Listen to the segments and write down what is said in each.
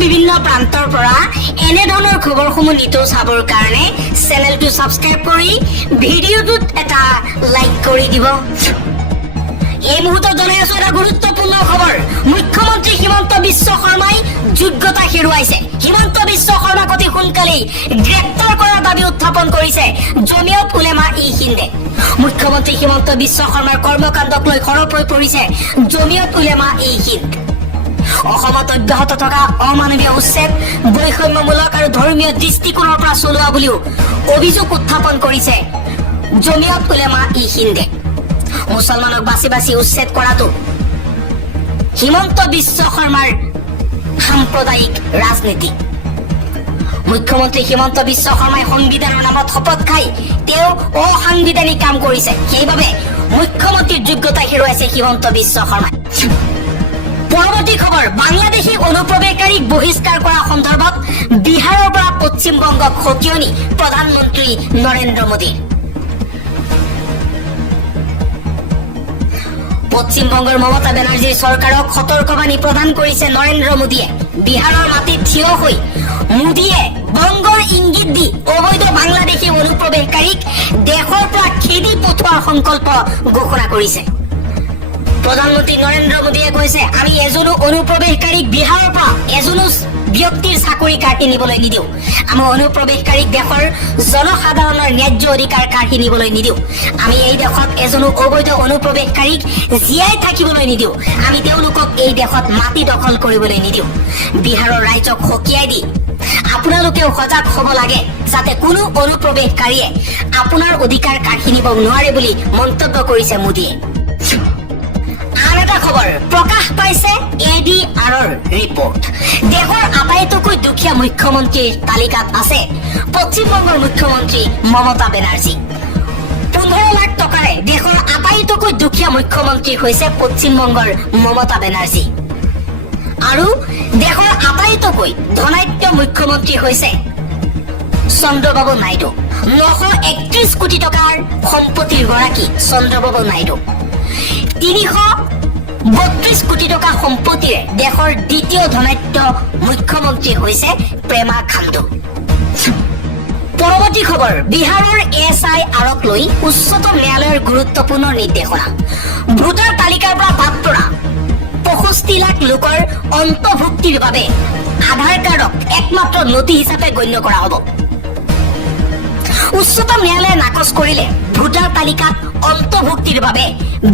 বিভিন্ন প্ৰান্তৰ পৰা এনে ধৰণৰ খবৰসমূহ নিতৌ চাবৰ কাৰণে চেনেলটো সাবস্ক্ৰাইব কৰি ভিডিঅ'টোত এটা লাইক কৰি দিব। এই মুহূৰ্তত জনাই আছো এটা গুৰুত্বপূৰ্ণ খবৰ। মুখ্যমন্ত্ৰী হিমন্ত বিশ্ব শৰ্মাই যোগ্যতা হেৰুৱাইছে। হিমন্ত বিশ্ব শৰ্মাক অতি সোনকালেই গ্ৰেপ্তাৰ কৰাৰ দাবী উত্থাপন কৰিছে জমিয়ত উলেমা-ই-হিন্দে। মুখ্যমন্ত্ৰী হিমন্ত বিশ্ব শৰ্মাৰ কৰ্মকাণ্ডক লৈ সৰব হৈ পৰিছে জমিয়ত উলেমা-ই-হিন্দ। অসমত অব্যাহত থকা অমানৱীয় উচ্ছেদ বৈষম্যমূলক আৰু ধৰ্মীয় দৃষ্টিকোণৰ পৰা চলোৱা বুলিও অভিযোগ উত্থাপন কৰিছে জমিয়ত উলেমা-ই-হিন্দে। মুছলমানক বাছি বাছি উচ্ছেদ কৰাটো হিমন্ত বিশ্ব শৰ্মাৰ সাম্প্ৰদায়িক ৰাজনীতি। মুখ্যমন্ত্ৰী হিমন্ত বিশ্ব শৰ্মাই সংবিধানৰ নামত শপত খাই তেওঁ অসাংবিধানিক কাম কৰিছে। সেইবাবে মুখ্যমন্ত্ৰীৰ যোগ্যতা হেৰুৱাইছে হিমন্ত বিশ্ব শৰ্মাই। পৰৱৰ্তী খবৰ, বাংলাদেশী অনুপ্ৰৱেশকাৰীক বহিষ্কাৰ কৰা সন্দৰ্ভত বিহাৰৰ পৰা পশ্চিমবংগক সকিয়নি প্ৰধানমন্ত্ৰী নৰেন্দ্ৰ মোদীৰ। পশ্চিমবংগৰ মমতা বেনাৰ্জীৰ চৰকাৰক সতৰ্কবাণী প্ৰদান কৰিছে নৰেন্দ্ৰ মোদীয়ে। বিহাৰৰ মাটিত থিয় হৈ মোদীয়ে বংগৰ ইংগিত দি অবৈধ বাংলাদেশী অনুপ্ৰৱেশকাৰীক দেশৰ পৰা খেদি পঠোৱাৰ সংকল্প ঘোষণা কৰিছে। প্ৰধানমন্ত্ৰী নৰেন্দ্ৰ মোদীয়ে কৈছে, আমি এজনো অনুপ্ৰৱেশকাৰীক বিহাৰৰ পৰা এজনো ব্যক্তিৰ চাকৰি কাঢ়ি নিবলৈ নিদিওঁ। আমি অনুপ্ৰৱেশকাৰীক দেশৰ জনসাধাৰণৰ ন্যায্য অধিকাৰ কাঢ়ি নিবলৈ নিদিওঁ। আমি এই দেশত এজনো অবৈধ অনুপ্ৰৱেশকাৰীক জীয়াই থাকিবলৈ নিদিওঁ। আমি তেওঁলোকক এই দেশত মাটি দখল কৰিবলৈ নিদিওঁ। বিহাৰৰ ৰাইজক সকীয়াই দি আপোনালোকেও সজাগ হ'ব লাগে যাতে কোনো অনুপ্ৰৱেশকাৰীয়ে আপোনাৰ অধিকাৰ কাঢ়ি নিব নোৱাৰে বুলি মন্তব্য কৰিছে মোদীয়ে। আন এটা খবৰ, প্ৰকাশ পাইছে ADR-ৰ ৰিপৰ্ট। দেশৰ আটাইতকৈ দুখীয়া মুখ্যমন্ত্ৰীৰ তালিকাত আছে পশ্চিমবংগৰ মুখ্যমন্ত্ৰী মমতা বেনাৰ্জী। 15 লাখ টকাৰে দেশৰ আটাইতকৈ দুখীয়া মুখ্যমন্ত্ৰী হৈছে পশ্চিমবংগৰ মমতা বেনাৰ্জী। আৰু দেশৰ আটাইতকৈ ধনাঢ্য মুখ্যমন্ত্ৰী হৈছে চন্দ্ৰবাবু নাইডু। 931 কোটি টকাৰ সম্পত্তিৰ গৰাকী চন্দ্ৰবাবু নাইডু। 332 কোটি টকা সম্পত্তিৰে দেশৰ দ্বিতীয় ধনাঢ্য মুখ্যমন্ত্ৰী হৈছে প্ৰেমা খাণ্ডু। পৰৱৰ্তী খবৰ, বিহাৰৰ SIR-ক লৈ উচ্চতম ন্যায়ালয়ৰ গুৰুত্বপূৰ্ণ নিৰ্দেশনা। ভোটাৰ তালিকাৰ পৰা বাদ পৰা 65 লাখ লোকৰ অন্তৰ্ভুক্তিৰ বাবে আধাৰ কাৰ্ডক একমাত্ৰ নথি হিচাপে গণ্য কৰা হ'ব। উচ্চতম ন্যায়ালয়ে নাকচ কৰিলে ভোটাৰ তালিকাত অন্তৰ্ভুক্তিৰ বাবে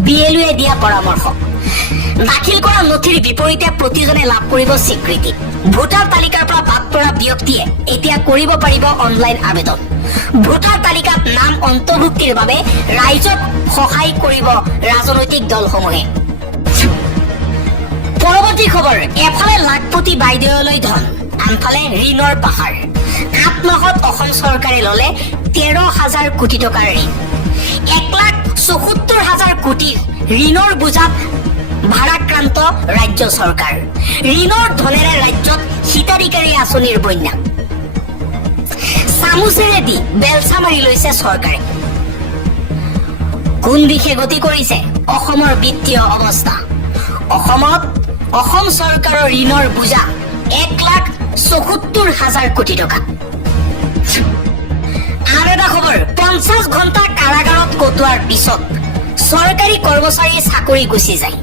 BLO-এ দিয়া পৰামৰ্শ। দাখিল কৰা নথিৰ বিপৰীতে প্ৰতিজনে লাভ কৰিব স্বীকৃতি। ভোটাৰ তালিকাৰ পৰা বাদ পৰা ব্যক্তিয়ে এতিয়া কৰিব পাৰিব অনলাইন আবেদন। ভোটাৰ তালিকাত নাম অন্তৰ্ভুক্তিৰ বাবে ৰাইজক সহায় কৰিব ৰাজনৈতিক দলসমূহে। পৰৱৰ্তী খবৰ, এফালে লাখপতি বাইদেউলৈ ধন, আনফালে ঋণৰ পাহাৰ। 8 মাহত অসম চৰকাৰে ললে 13,000 কোটি টকাৰ ঋণ। 1,74,000 কোটিৰ ঋণৰ বোজাত ভাৰাক্ৰান্ত ৰাজ্য চৰকাৰ। ঋণৰ ধনেৰে ৰাজ্যত হিতাধিকাৰী আঁচনিৰ বন্যা। চামুচেৰে দি বেলচা মাৰি লৈছে চৰকাৰে। কোন দিশে গতি কৰিছে অসমৰ বিত্তীয় অৱস্থা? অসম চৰকাৰৰ ঋণৰ বোজা 1,74,000 কোটি টকা। আন এটা খবৰ, 50 ঘণ্টা কাৰাগাৰত কটোৱাৰ পিছত চৰকাৰী কৰ্মচাৰীৰ চাকৰি গুচি যায়,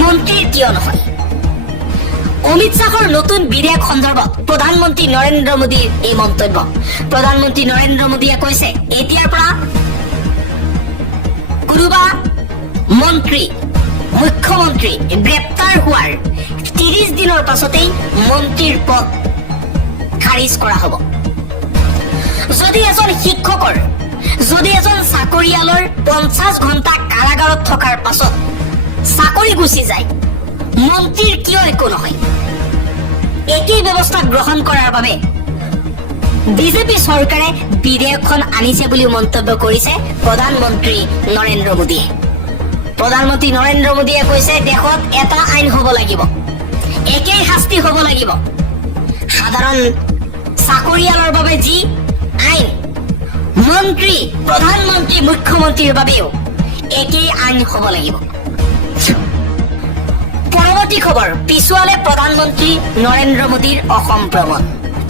মন্ত্ৰীৰ কিয় নহয়? অমিত শ্বাহৰ নতুন বিধেয়ক সন্দৰ্ভত প্ৰধানমন্ত্ৰী নৰেন্দ্ৰ মোদীৰ এই মন্তব্য। প্ৰধানমন্ত্ৰী নৰেন্দ্ৰ মোদীয়ে কৈছে, এতিয়াৰ পৰা কোনোবা মুখ্যমন্ত্ৰী গ্ৰেপ্তাৰ হোৱাৰ 30 দিনৰ পাছতেই মন্ত্ৰীৰ পদ খাৰিজ কৰা হ'ব। যদি এজন শিক্ষকৰ, যদি এজন চাকৰিয়ালৰ 50 ঘণ্টা কাৰাগাৰত থকাৰ পাছত চাকৰি গুচি যায়, মন্ত্ৰীৰ কিয় একো নহয়? একেই ব্যৱস্থা গ্ৰহণ কৰাৰ বাবে বিজেপি চৰকাৰে বিধেয়কখন আনিছে বুলি মন্তব্য কৰিছে প্ৰধানমন্ত্ৰী নৰেন্দ্ৰ মোদীয়ে। প্ৰধানমন্ত্ৰী নৰেন্দ্ৰ মোদীয়ে কৈছে, দেশত এটা আইন হ'ব লাগিব, একেই শাস্তি হ'ব লাগিব। সাধাৰণ চাকৰিয়ালৰ বাবে যি আইন, মন্ত্ৰী, প্ৰধানমন্ত্ৰী, মুখ্যমন্ত্ৰীৰ বাবেও একেই আইন হ'ব লাগিব। পৰৱৰ্তী খবৰ পিছুৱালে প্ৰধানমন্ত্ৰী নৰেন্দ্ৰ মোদীৰ অসম ভ্ৰমণ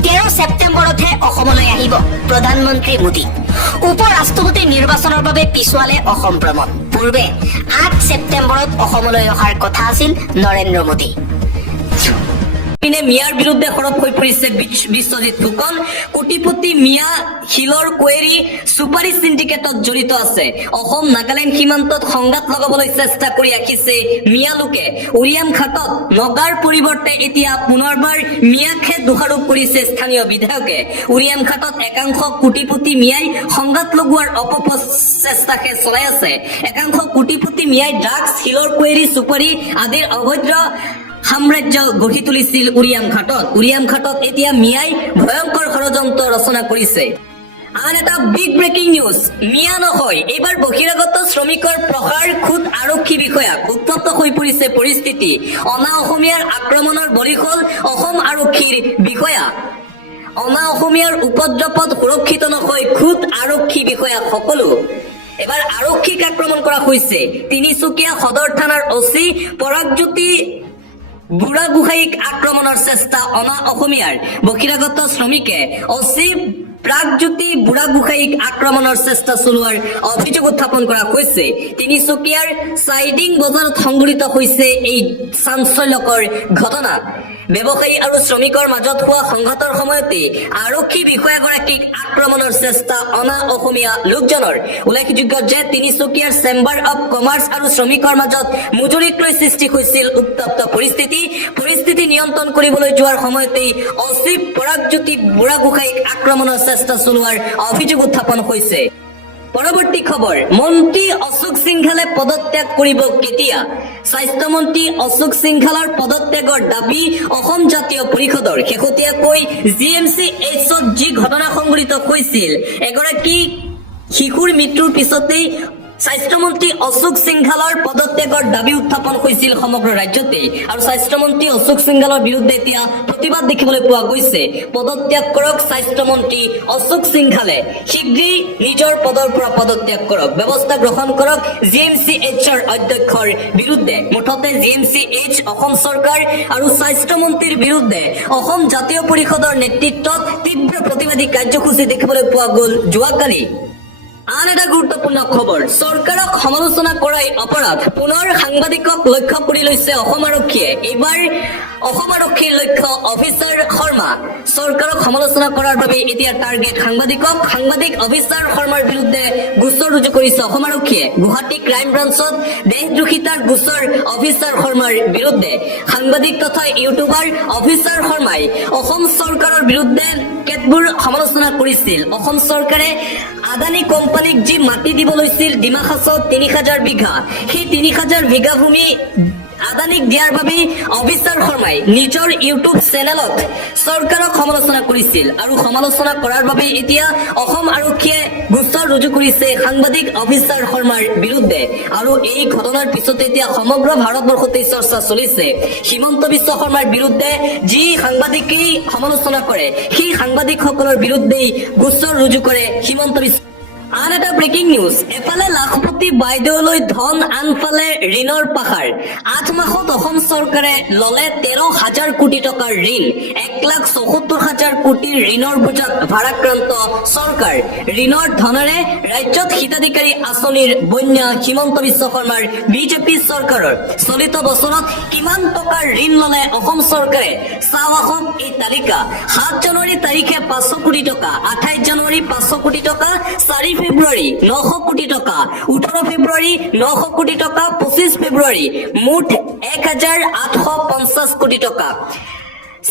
13 ছেপ্টেম্বৰতহে অসমলৈ আহিব প্ৰধানমন্ত্ৰী মোদী উপ ৰাষ্ট্ৰপতি নিৰ্বাচনৰ বাবে পিছুৱালে অসম ভ্ৰমণ পূৰ্বে 8 ছেপ্টেম্বৰত অসমলৈ অহাৰ কথা আছিল নৰেন্দ্ৰ মোদী মিয়াৰ বিৰুদ্ধে সৰব হৈ পৰিছে বিশ্বজিৎ ফুকন কোটিপতি মিয়া শিলৰ কোৱেৰী সুপাৰী সিন্ডিকেটত জড়িত আছে অসম নাগালেণ্ড সীমান্তত সংঘাত লগাবলৈ চেষ্টা কৰি আহিছে মিয়া লোকে উৰিয়াম ঘাটত নগাৰ পৰিৱৰ্তে এতিয়া পুনৰবাৰ মিয়াকে দোষাৰোপ কৰিছে স্থানীয় বিধায়কে উৰিয়াম ঘাটত একাংশ কোটিপতি মিয়াই সংঘাত লগোৱাৰ অপপ্ৰচেষ্টাকে চলাই আছে একাংশ কোটিপতি মিয়াই ড্ৰাগছ শিলৰ কোৱেৰী সুপাৰী আদিৰ অবৈধ সাম্ৰাজ্য গঢ়ি তুলিছিল উৰিয়াম ঘাটত এতিয়া মিয়াই ভয়ংকৰ ষড়যন্ত্ৰ ৰচনা কৰিছে আন এটা বিগ ব্ৰেকিং নিউজ মিয়া নহয় এইবাৰ বহিৰাগত শ্ৰমিকৰ প্ৰহাৰ খুদ আৰক্ষী বিষয়াক উত্তপ্ত হৈ পৰিছে পৰিস্থিতি অনা অসমীয়াৰ আক্ৰমণৰ বলি হ'ল অসম আৰক্ষীৰ বিষয়া অনা অসমীয়াৰ উপদ্ৰৱত সুৰক্ষিত নহয় খুদ আৰক্ষী বিষয়া সকলো এবাৰ আৰক্ষীক আক্ৰমণ কৰা হৈছে তিনিচুকীয়া সদৰ থানাৰ অচি পৰাগজ্যোতি বুঢ়াগোহাঁইক আক্ৰমণৰ চেষ্টা অনা অসমীয়াৰ বহিৰাগত শ্ৰমিকে অচি প্ৰাগজ্যোতি বুঢ়াগোহাঁইক আক্ৰমণৰ চেষ্টা চলোৱাৰ অভিযোগ উত্থাপন কৰা হৈছে তিনিচুকীয়াৰ চাইডিং বজাৰত সংঘটিত হৈছে এই চাঞ্চল্যকৰ ঘটনা ব্যৱসায়ী আৰু শ্ৰমিকৰ মাজত হোৱা সংঘাতৰ সময়তে আৰক্ষী বিষয়াগৰাকীক আক্ৰমণৰ চেষ্টা অনা অসমীয়া লোকজনৰ উল্লেখযোগ্য যে তিনিচুকীয়াৰ চেম্বাৰ অৱ কমাৰ্চ আৰু শ্ৰমিকৰ মাজত মুজুৰিক লৈ সৃষ্টি হৈছিল উত্তপ্ত পৰিস্থিতি নিয়ন্ত্ৰণ কৰিবলৈ যোৱাৰ সময়তেই অচি পৰাগজ্যোতি বুঢ়াগোহাঁইক আক্ৰমণৰ চেষ্টা চলোৱাৰ অভিযোগ উত্থাপন হৈছে পৰৱৰ্তী খবৰ মন্ত্ৰী অশোক সিংঘালে পদত্যাগ কৰিব কেতিয়া স্বাস্থ্যমন্ত্ৰী অশোক সিংঘালৰ পদত্যাগৰ দাবী অসম জাতীয় পৰিষদৰ শেহতীয়াকৈ GMCHত যি ঘটনা সংঘটিত হৈছিল এগৰাকী শিশুৰ মৃত্যুৰ পিছতেই স্বাস্থ্যমন্ত্ৰী অশোক সিংঘালৰ পদত্যাগৰ দাবী উত্থাপন হৈছিল সমগ্ৰ ৰাজ্যতে আৰু স্বাস্থ্যমন্ত্ৰী অশোক সিংঘালৰ বিৰুদ্ধে এতিয়া প্ৰতিবাদ দেখিবলৈ পোৱা গৈছে পদত্যাগ কৰক স্বাস্থ্যমন্ত্ৰী অশোক সিংঘালে শীঘ্ৰেই নিজৰ পদৰ পৰা পদত্যাগ কৰক ব্যৱস্থা গ্ৰহণ কৰক GMCHৰ অধ্যক্ষৰ বিৰুদ্ধে মুঠতে GMCH অসম চৰকাৰ আৰু স্বাস্থ্যমন্ত্ৰীৰ বিৰুদ্ধে অসম জাতীয় পৰিষদৰ নেতৃত্বত তীব্ৰ প্ৰতিবাদী কাৰ্যসূচী দেখিবলৈ পোৱা গ'ল যোৱাকালি আন এটা গুৰুত্বপূৰ্ণ খবৰ চৰকাৰক সমালোচনা কৰাই অপৰাধ পুনৰ সাংবাদিকক লক্ষ্য কৰি লৈছে অসম আৰক্ষীয়ে এইবাৰ অসম আৰক্ষীৰ লক্ষ্য অফিচাৰ শৰ্মা চৰকাৰক সমালোচনা কৰাৰ বাবে এতিয়া টাৰ্গেট সাংবাদিক অফিচাৰ শৰ্মাৰ বিৰুদ্ধে গোচৰ ৰুজু কৰিছে অসম আৰক্ষীয়ে গুৱাহাটী ক্ৰাইম ব্ৰাঞ্চত দেশদ্ৰোহিতাৰ গোচৰ অফিচাৰ শৰ্মাৰ বিৰুদ্ধে সাংবাদিক তথা ইউটিউবাৰ অফিচাৰ শৰ্মাই অসম চৰকাৰৰ বিৰুদ্ধে কেতবোৰ সমালোচনা কৰিছিল অসম চৰকাৰে আদানী কোম্পানীক যি মাটি দিব লৈছিল ডিমাহাছাওত 3000 বিঘা সেই 3000 বিঘা ভূমি আদানীক দিয়াৰ বাবে অফিচাৰ শৰ্মাই নিজৰ ইউটিউব চেনেলত চৰকাৰক সমালোচনা কৰিছিল আৰু সমালোচনা কৰাৰ বাবে এতিয়া অসম আৰক্ষীয়ে গোচৰ ৰুজু কৰিছে সাংবাদিক অফিচাৰ শৰ্মাৰ বিৰুদ্ধে আৰু এই ঘটনাৰ পিছতে এতিয়া সমগ্ৰ ভাৰতবৰ্ষতে চৰ্চা চলিছে হিমন্ত বিশ্ব শৰ্মাৰ বিৰুদ্ধে যি সাংবাদিকেই সমালোচনা কৰে সেই সাংবাদিকসকলৰ বিৰুদ্ধেই গোচৰ ৰুজু কৰে হিমন্ত বিশ্ব আন এটা ব্ৰেকিং নিউজ এফালে লাখপতি বাইদেউলৈ ধন আনফালে ঋণৰ পাহাৰ 8 মাহত অসম চৰকাৰে ললে 13,000 কোটি টকাৰ ঋণ 1,74,000 কোটিৰ ঋণৰ বোজাত ভাৰাক্ৰান্ত চৰকাৰ ঋণৰ ধনেৰে ৰাজ্যত হিতাধিকাৰী আঁচনিৰ বন্যা হিমন্ত বিশ্ব শৰ্মাৰ বিজেপি চৰকাৰৰ চলিত বছৰত কিমান টকাৰ ঋণ ললে অসম চৰকাৰে চাওঁ আহক এই তালিকা 7 জানুৱাৰী তাৰিখে 500 কোটি টকা 28 জানুৱাৰী 500 কোটি টকা 4 ফেব্ৰুৱাৰী 900 কোটি টকা 18 ফেব্ৰুৱাৰী 900 কোটি টকা 25 ফেব্ৰুৱাৰী মুঠ 1,850 কোটি টকা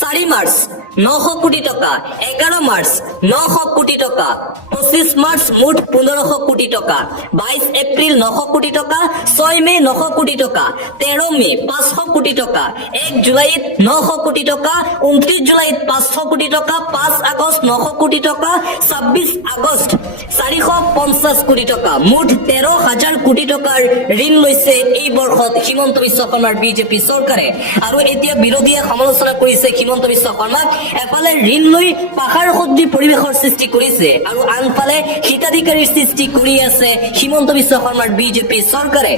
4 মাৰ্চ 900 কোটি টকা 11 মাৰ্চ 900 কোটি টকা 25 মাৰ্চ মুঠ 1500 কোটি টকা 22 এপ্ৰিল 900 কোটি টকা 6 মে 900 কোটি টকা 13 মে 500 কোটি টকা 1 জুলাইত 900 কোটি টকা 29 জুলাইত 500 কোটি টকা 5 আগষ্ট 900 কোটি টকা 26 আগষ্ট 450 কোটি টকা মুঠ 13,000 কোটি টকাৰ ঋণ লৈছে এই বৰ্ষত হিমন্ত বিশ্ব শৰ্মাৰ বিজেপি চৰকাৰে আৰু এতিয়া বিৰোধীয়ে সমালোচনা কৰিছে হিমন্ত বিশ্ব শৰ্মাক এফালে ঋণ লৈ পাহাৰ সদৃশ পৰিৱেশৰ সৃষ্টি কৰিছে আৰু আনফালে হিতাধিকাৰীৰ সৃষ্টি কৰি আছে হিমন্ত বিশ্ব শৰ্মাৰ বিজেপি চৰকাৰে